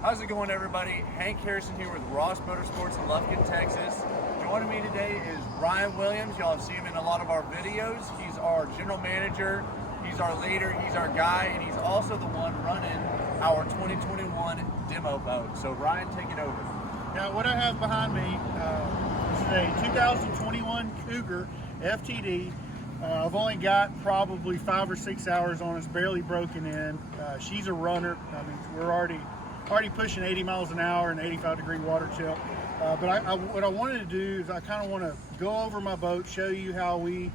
How's it going, everybody? Hank Harrison here with Ross Motorsports in Lufkin, Texas. Joining me today is Ryan Williams. Y'all have seen him in a lot of our videos. He's our general manager, he's our leader, he's our guy, and he's also the one running our 2021 demo boat. So Ryan, take it over. Now, what I have behind me is a 2021 Cougar FTD. I've only got probably 5 or 6 hours on it. It's barely broken in. She's a runner. I mean, we're already pushing 80 miles an hour and 85-degree water chill. But what I wanted to do is I kind of want to go over my boat, show you how we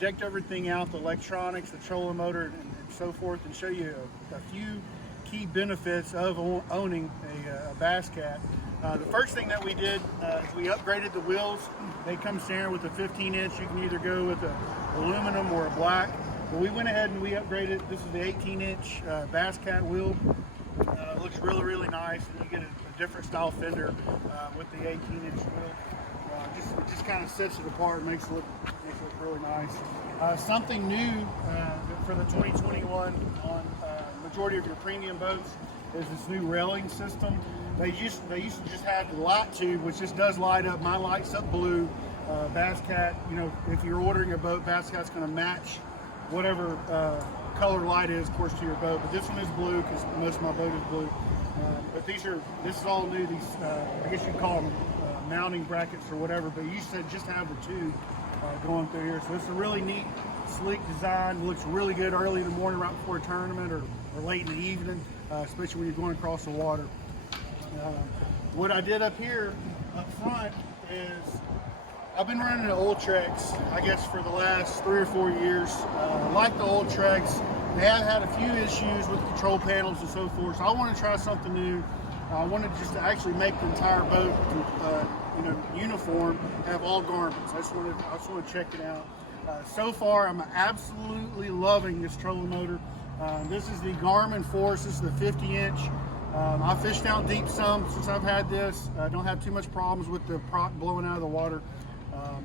decked everything out, the electronics, the trolling motor, and so forth, and show you a few key benefits of owning a Bass Cat. The first thing that we did is we upgraded the wheels. They come standard with a 15-inch. You can either go with a aluminum or a black. But we went ahead and we upgraded. This is the 18-inch Bass Cat wheel. Looks really, really nice, and you get a different style fender with the 18-inch wheel. It just kind of sets it apart and makes it look really nice. Something new for the 2021 on majority of your premium boats is this new railing system. They used to just have the light tube, which just does light up. Mine lights up blue. Bass Cat, you know, if you're ordering a boat, Bass Cat's going to match whatever color light is, of course, to your boat. But this one is blue because most of my boat is blue. But this is all new. These, I guess you call them mounting brackets or whatever. But you said just have the tube going through here. So it's a really neat, sleek design. It looks really good early in the morning, right before a tournament, or late in the evening, especially when you're going across the water. What I did up here, up front, is I've been running the old Treks, I guess, for the last 3 or 4 years. Like the old Treks, they have had a few issues with control panels and so forth, so I want to try something new. I wanted just to actually make the entire boat, uniform, have all Garmins. I just want to check it out. So far, I'm absolutely loving this trolling motor. This is the Garmin Force. This is the 50-inch. I fished out deep some since I've had this. I don't have too much problems with the prop blowing out of the water.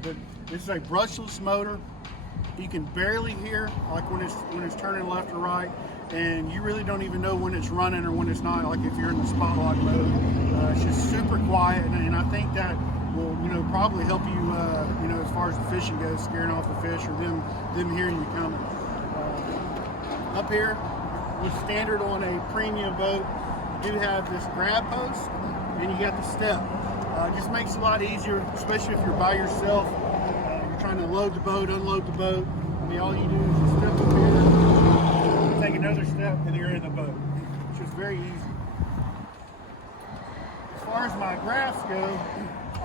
But this is a brushless motor. You can barely hear, like when it's turning left or right, and you really don't even know when it's running or when it's not. Like if you're in the spot lock mode, it's just super quiet, and I think that will, probably help you, as far as the fishing goes, scaring off the fish or them hearing you coming. Up here, with standard on a premium boat, you do have this grab post, and you got the step. It just makes it a lot easier, especially if you're by yourself. You're trying to load the boat, unload the boat. I mean, all you do is just step up here, take another step, and you're in the boat. It's just very easy. As far as my graphs go,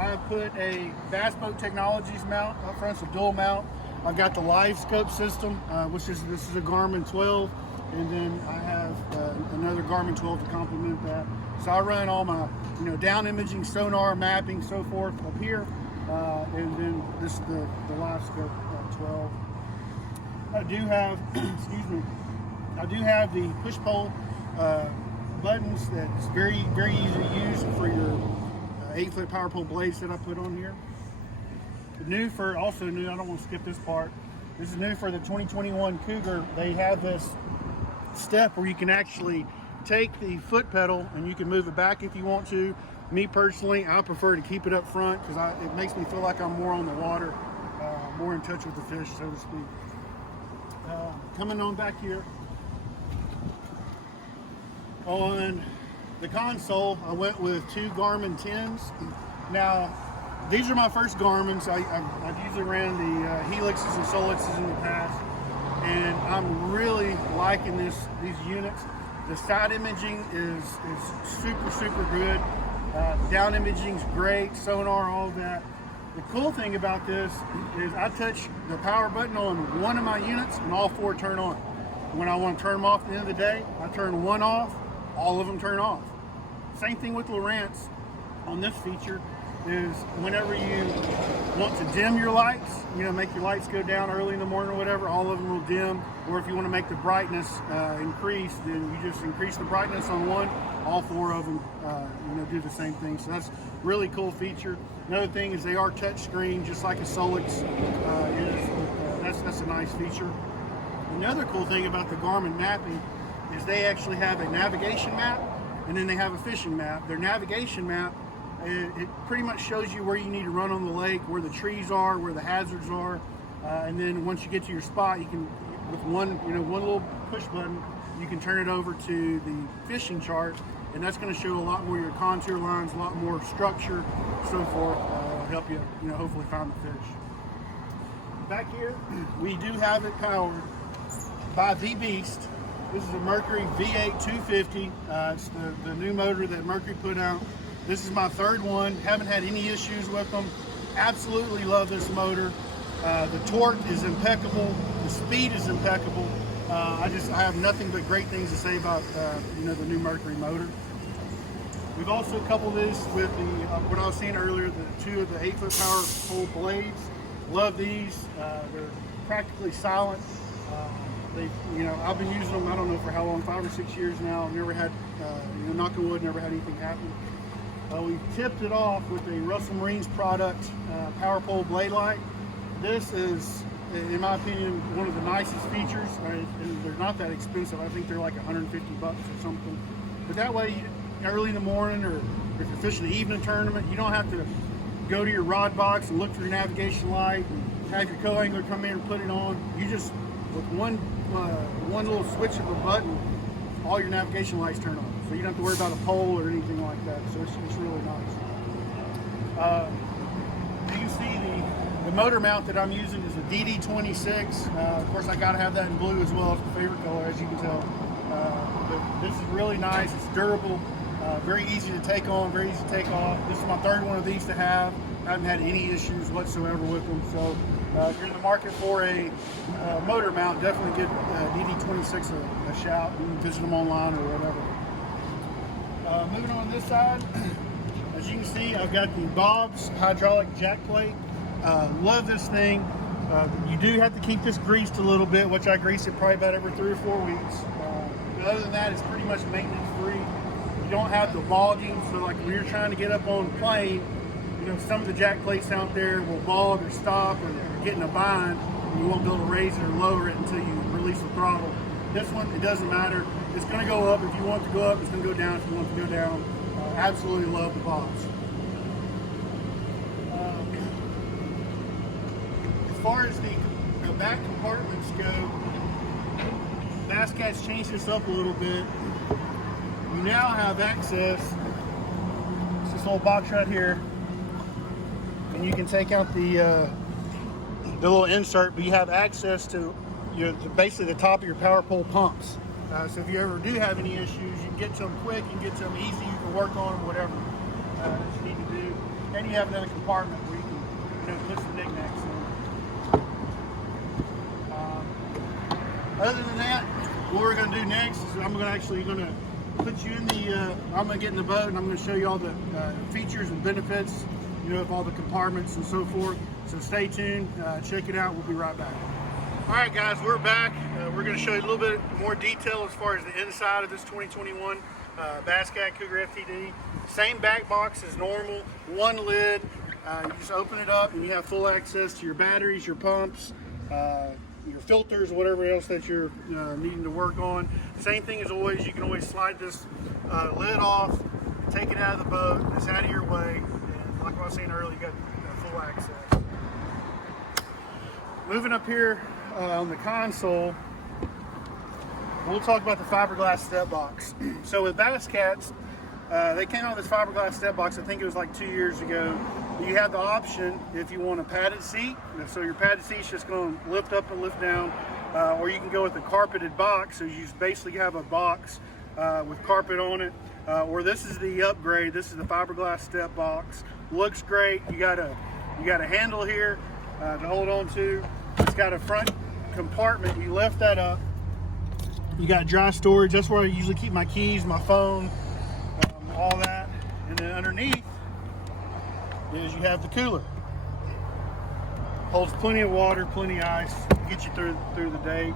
I put a Bass Boat Technologies mount up front. It's a dual mount. I've got the live scope system, this is a Garmin 12, and then I have another Garmin 12 to complement that. So I run all my, down imaging, sonar, mapping, so forth up here, and then this is the live scope 12. I do have, I do have the push pull buttons that's very, very easy to use for your 8-foot power pull blades that I put on here. Also new, I don't want to skip this part. This is new for the 2021 Cougar. They have this step where you can actually take the foot pedal and you can move it back if you want to. Me personally, I prefer to keep it up front because it makes me feel like I'm more on the water, more in touch with the fish, so to speak. Coming on back here, on the console, I went with 2 Garmin 10s. Now, these are my first Garmins. I've usually ran the Helixes and Solixes in the past, and I'm really liking these units. The side imaging is super, super good. Down imaging's great, sonar, all that. The cool thing about this is I touch the power button on one of my units and all 4 turn on. When I want to turn them off at the end of the day, I turn one off, all of them turn off. Same thing with Lowrance on this feature. Is whenever you want to dim your lights, make your lights go down early in the morning or whatever, all of them will dim. Or if you want to make the brightness increase, then you just increase the brightness on one, all 4 of them do the same thing. So that's really cool feature. Another thing is they are touch screen, just like a Solix is. That's a nice feature. Another cool thing about the Garmin mapping is they actually have a navigation map and then they have a fishing map. Their navigation map, it pretty much shows you where you need to run on the lake, where the trees are, where the hazards are, and then once you get to your spot, you can, with one little push button, you can turn it over to the fishing chart, and that's going to show a lot more of your contour lines, a lot more structure, so forth. Help you, hopefully find the fish. Back here, we do have it powered by the Beast. This is a Mercury V8 250. It's the new motor that Mercury put out. This is my third one. Haven't had any issues with them. Absolutely love this motor. The torque is impeccable. The speed is impeccable. I have nothing but great things to say about the new Mercury motor. We've also coupled this with the what I was saying earlier, the two of the 8-foot power pole blades. Love these. They're practically silent. I've been using them, I don't know for how long, 5 or 6 years now. I've never had, knock on wood, never had anything happen. We tipped it off with a Russell Marine's product, power pole blade light. This is, in my opinion, one of the nicest features. And they're not that expensive. I think they're like 150 bucks or something. But that way, early in the morning, or if you're fishing the evening tournament, you don't have to go to your rod box and look for your navigation light and have your co-angler come in and put it on. You just, with one little switch of a button, all your navigation lights turn on. So you don't have to worry about a pole or anything like that. So it's really nice. You can see the motor mount that I'm using is a DD26. Of course, I gotta have that in blue as well. It's my favorite color, as you can tell. But this is really nice. It's durable, very easy to take on, very easy to take off. This is my third one of these to have. I haven't had any issues whatsoever with them. So if you're in the market for a motor mount, definitely give DD26 a shout. You can visit them online or whatever. Moving on this side, as you can see, I've got the Bob's hydraulic jack plate. Love this thing. You do have to keep this greased a little bit, which I grease it probably about every 3 or 4 weeks. But other than that, it's pretty much maintenance free. You don't have the bogging, so like when you're trying to get up on plane, some of the jack plates out there will bog or stop or get in a bind, and you won't be able to raise it or lower it until you release the throttle. This one, it doesn't matter. It's going to go up if you want it to go up. It's going to go down if you want it to go down. Absolutely love the Bobs. As far as the back compartments go, Basscat's changed this up a little bit. You now have access to this little box right here, and you can take out the little insert, but you have access to basically the top of your power pole pumps. So if you ever do have any issues, you can get to them quick, you can get to them easy, you can work on them, whatever that you need to do. And you have another compartment where you can put some knickknacks in. Other than that, what we're going to do next is I'm actually going to put you in I'm going to get in the boat and I'm going to show you all the features and benefits, of all the compartments and so forth. So stay tuned, check it out, we'll be right back. All right, guys, we're back. We're going to show you a little bit more detail as far as the inside of this 2021 Basscat Cougar FTD. Same back box as normal, one lid. You just open it up and you have full access to your batteries, your pumps, your filters, whatever else that you're needing to work on. Same thing as always, you can always slide this lid off, take it out of the boat, it's out of your way. And like I was saying earlier, you got full access. Moving up here, on the console, we'll talk about the Fiberglass Step Box. So with Basscats, they came out with this Fiberglass Step Box, I think it was like 2 years ago. You have the option if you want a padded seat, so your padded seat's just going to lift up and lift down, or you can go with the carpeted box, so you basically have a box with carpet on it, or this is the upgrade. This is the Fiberglass Step Box. Looks great. You got a handle here to hold on to. It's got a front compartment. You lift that up. You got dry storage. That's where I usually keep my keys, my phone, all that. And then underneath is you have the cooler. Holds plenty of water, plenty of ice, get you through the day.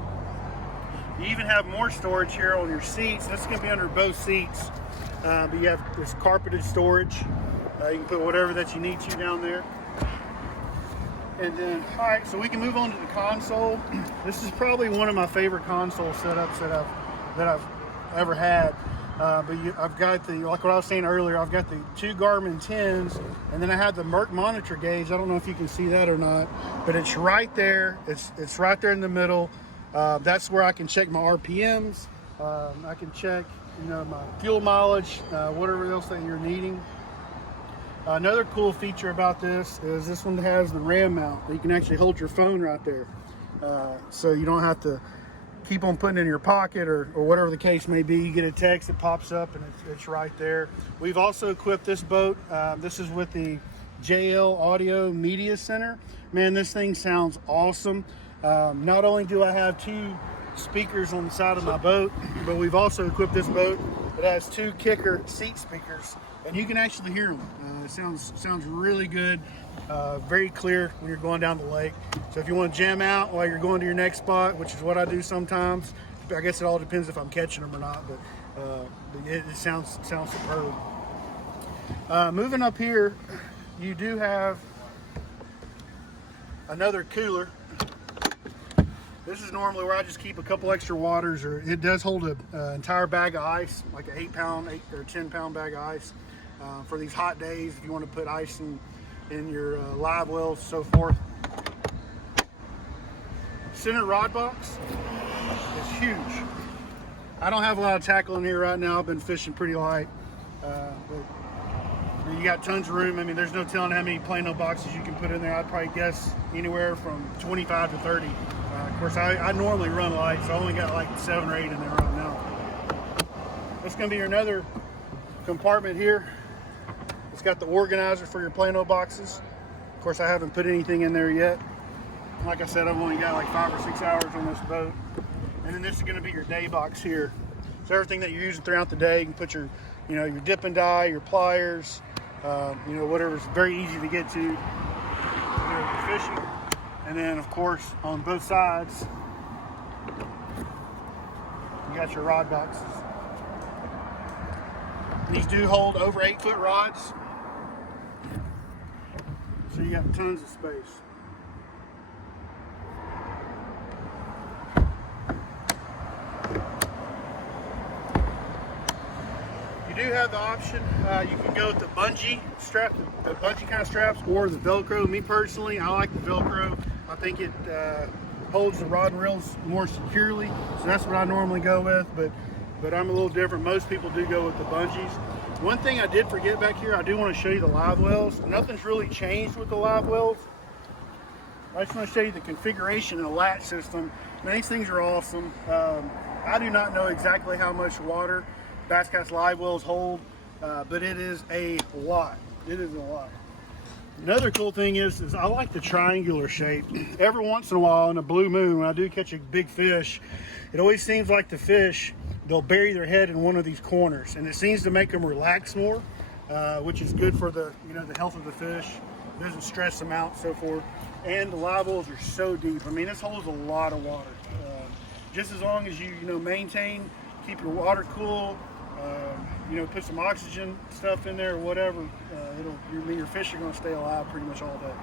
You even have more storage here on your seats. This is going to be under both seats, but you have this carpeted storage. You can put whatever that you need to down there. And then, all right, so we can move on to the console. This is probably one of my favorite console setups that I've ever had. I've got the, like what I was saying earlier, I've got the 2 Garmin 10s, and then I have the Merc monitor gauge. I don't know if you can see that or not, but it's right there. It's right there in the middle. That's where I can check my RPMs. I can check, my fuel mileage, whatever else that you're needing. Another cool feature about this is this one has the RAM mount. You can actually hold your phone right there, so you don't have to keep on putting it in your pocket or whatever the case may be. You get a text, it pops up, and it's right there. We've also equipped this boat. This is with the JL Audio Media Center. Man, this thing sounds awesome. Not only do I have 2 speakers on the side of my boat, but we've also equipped this boat. It has 2 kicker seat speakers, and you can actually hear them. It sounds really good, very clear when you're going down the lake. So if you want to jam out while you're going to your next spot, which is what I do sometimes, I guess it all depends if I'm catching them or not, but it sounds superb. Moving up here, you do have another cooler. This is normally where I just keep a couple extra waters, or it does hold an entire bag of ice, like an 8-pound or 10-pound bag of ice for these hot days. If you want to put ice in your live wells, so forth. Center rod box is huge. I don't have a lot of tackle in here right now. I've been fishing pretty light, but you got tons of room. I mean, there's no telling how many Plano boxes you can put in there. I'd probably guess anywhere from 25 to 30. Of course, I normally run light, so I only got like 7 or 8 in there right now. That's going to be another compartment here. It's got the organizer for your Plano boxes. Of course, I haven't put anything in there yet. Like I said, I've only got like 5 or 6 hours on this boat. And then this is going to be your day box here. So everything that you're using throughout the day, you can put your dip and die, your pliers, whatever's very easy to get to when you're fishing. And then, of course, on both sides, you got your rod boxes. These do hold over 8-foot rods, so you got tons of space. You do have the option, you can go with the bungee strap, the bungee kind of straps, or the Velcro. Me personally, I like the Velcro. I think it holds the rod and reels more securely, so that's what I normally go with, but I'm a little different. Most people do go with the bungees. One thing I did forget back here, I do want to show you the live wells. Nothing's really changed with the live wells. I just want to show you the configuration and the latch system. Man, these things are awesome. I do not know exactly how much water Bass Cast live wells hold, but it is a lot. It is a lot. Another cool thing is I like the triangular shape. Every once in a while in a blue moon, when I do catch a big fish, it always seems like the fish, they'll bury their head in one of these corners, and it seems to make them relax more, which is good for the the health of the fish. It doesn't stress them out, so forth. And the live wells are so deep. I mean, this holds a lot of water. Just as long as you maintain, keep your water cool, put some oxygen stuff in there or whatever, your fish are going to stay alive pretty much all day.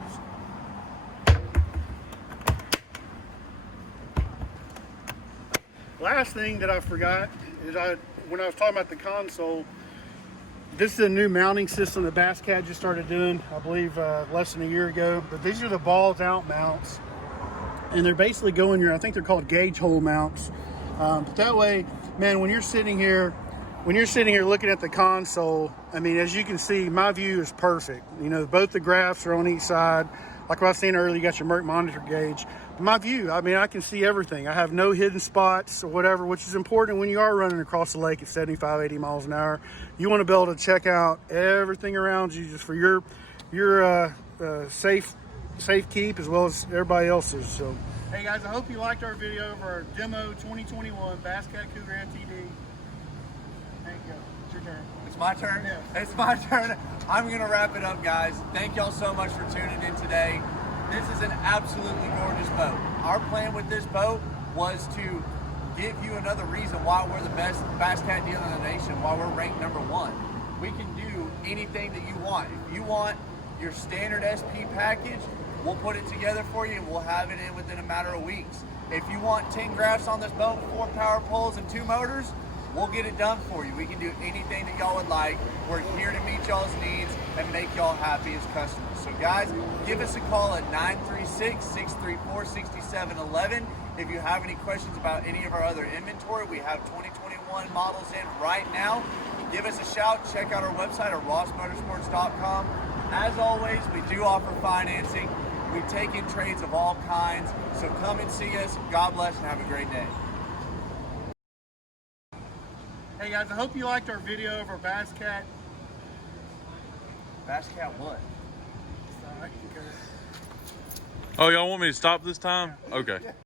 Last thing that I forgot is when I was talking about the console, this is a new mounting system that Bass Cat just started doing, I believe less than a year ago. But these are the balls out mounts, and they're basically going your, I think they're called gauge hole mounts. But that way, man, when you're sitting here looking at the console, I mean, as you can see, my view is perfect. Both the graphs are on each side. Like what I was saying earlier, you got your Merc monitor gauge. But my view, I mean, I can see everything. I have no hidden spots or whatever, which is important when you are running across the lake at 75, 80 miles an hour. You want to be able to check out everything around you just for your safe keep as well as everybody else's. So, hey guys, I hope you liked our video of our demo 2021 Bass Cat Cougar FTD. There you go. It's your turn. It's my turn? Yeah. It's my turn. I'm going to wrap it up, guys. Thank y'all so much for tuning in today. This is an absolutely gorgeous boat. Our plan with this boat was to give you another reason why we're the best Bass Cat dealer in the nation, why we're ranked #1. We can do anything that you want. If you want your standard SP package, we'll put it together for you and we'll have it in within a matter of weeks. If you want 10 graphs on this boat, 4 power poles and 2 motors, we'll get it done for you. We can do anything that y'all would like. We're here to meet y'all's needs and make y'all happy as customers. So guys, give us a call at 936-634-6711. If you have any questions about any of our other inventory, we have 2021 models in right now. Give us a shout. Check out our website at rossmotorsports.com. As always, we do offer financing. We take in trades of all kinds. So come and see us. God bless and have a great day. Hey guys, I hope you liked our video of our Bass Cat. Bass Cat what? Sorry. Oh, y'all want me to stop this time? Okay.